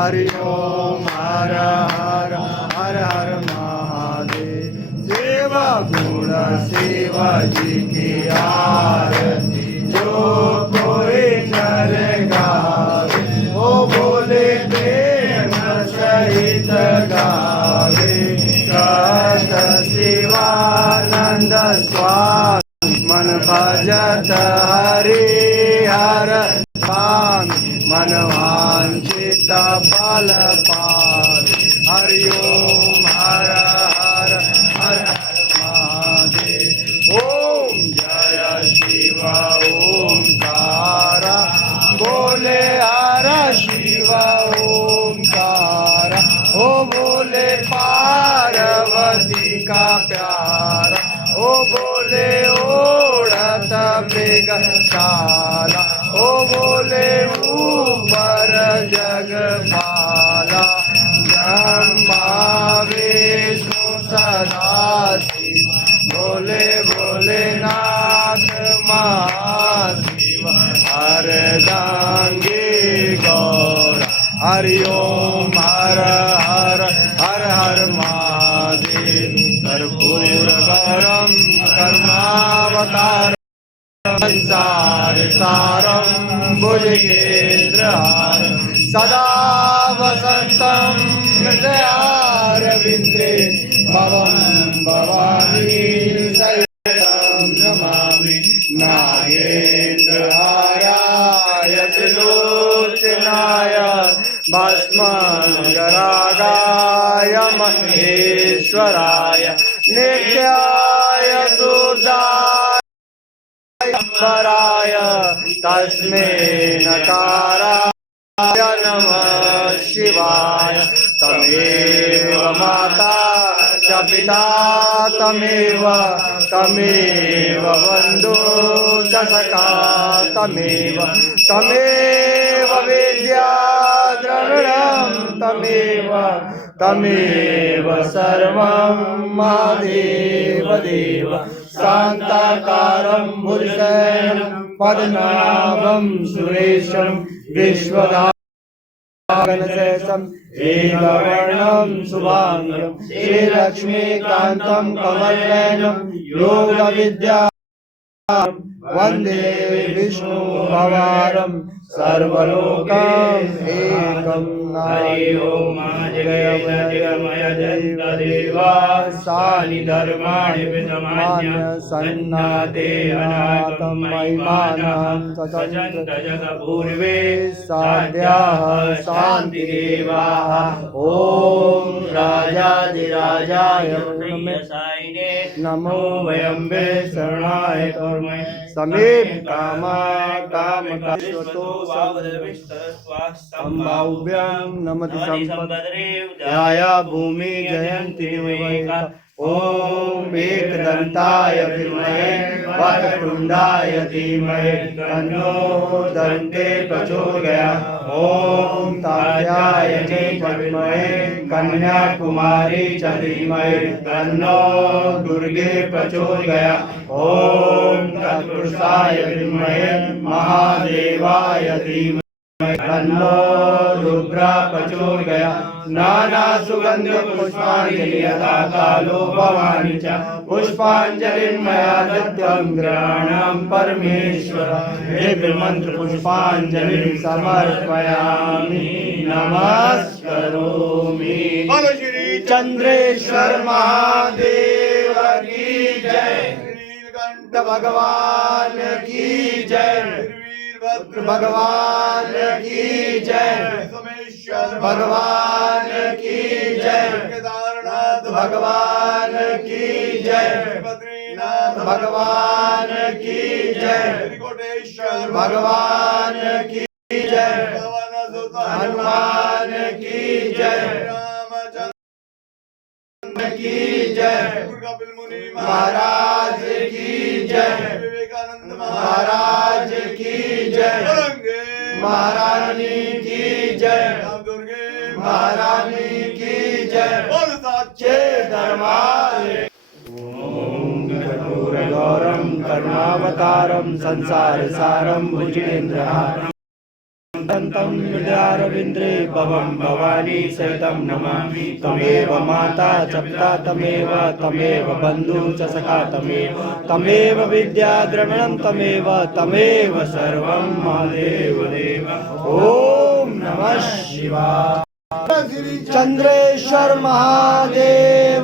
हरि ओम हर हर हर हर महादेव। सेवा गुण सेवा जी की आरती जो कोई नर गावे, ओ बोले प्रेम सहित गावे। कृत शिवानंद स्वामी मन भजत हरि हर स्वामी मन वांछित फल पावे। हरि ओम हर हर हर हर महादेव। ओम जय शिव ओंकारा बोले हर शिव ओंकारा। ओ बोले पार्वती का प्यारा, ओ बोले ओढ़त मृगशाला, ओ बोले ऊपर जगमाला। ब्रह्मा विष्णु सदा शिव बोले भोलेनाथ महाशिव। अर्धांगी गौर हरि ओम हर हर हर हर महादेव। कर्पूर गौरम कर्मावतार संसार सारं भुजगेन्द्रहार सदा वसन्तं हृदयारविन्द्रे भवं भवानी सहितं नमामि। नागेन्द्रहाराय त्रिलोचनाय भस्मगरागाय महेश्वराय नित्याय सुदाय पराय तस्मै नकाराय नमः शिवाय। तमेव माता च पिता तमेव तमेव बन्धु च सखा तमेव तमेव विद्या द्रविणं तमेव तमेव सर्वं महादेव देव। शान्ताकारं भुजगशयनं पद्मनाभं सुरेशं विश्वनाथं गणशेषम् एकवर्णं शुभांगं श्रीलक्ष्मीकान्तं कमलनयनं योगविद्या वन्दे विष्णु भवारं सर्वलोकम् एकं। हरि ओम जगमय देवा सानि धर्माणि विद्यमान्य सन्नाते अनागतं महिमानं सचन्त जगपूर्वे साध्याः शान्तिरेवाः। ॐ राजाधिराजाय नमो वयम्बे शरणाय कर्मणे समेत कामा कामकाश्वतो संभाव्यं नमति संपद्या भूमि जयन्ति वैका। ओम एकदन्ताय विद्महे वक्रतुण्डाय धीमहि तन्नो दन्ते प्रचोदयात्। ओम तार्याय विद्महे कन्याकुमारी च धीमहि तन्नो दुर्गे प्रचोदयात्। ओम तत्पुरुषाय विद्महे महादेवाय धीमहि तन्नो रुद्रा प्रचोदयात्। नाना सुगंध पुष्पांजलि यथा कालो भवानी च पुष्पांजलिं मया दत्तं गृहाणां परमेश्वर। दिव्य मंत्र पुष्पांजलिं समर्पयामि नमस्करोमि। बोलो श्री चंद्रेश्वर महादेव की जय। नीलकंठ भगवान की जय। भगवान की जय। भगवान की जय। केदारनाथ भगवान की जय। बद्रीनाथ भगवान की जय। कोटेश्वर भगवान की जय। हनुमान की जय। रामचंद्र की जय। कपिल मुनि महाराज की जय। विवेकानंद महाराज की जय। महारानी की जय। महारानी की जय। बोल सच्चे दरबार। ओम कर्पूर गौरम करुणावतारम संसार सारम भुजगेन्द्रहारम तं हृदयारविन्द्रे भवं भवानी सहितं नमामि तमेव माता च पिता तमेव बन्धु च सखा तमेव विद्या द्रविणं तमेव सर्वं महादेव देव। ओम नमः शिवाय। चंद्रेश्वर महादेव।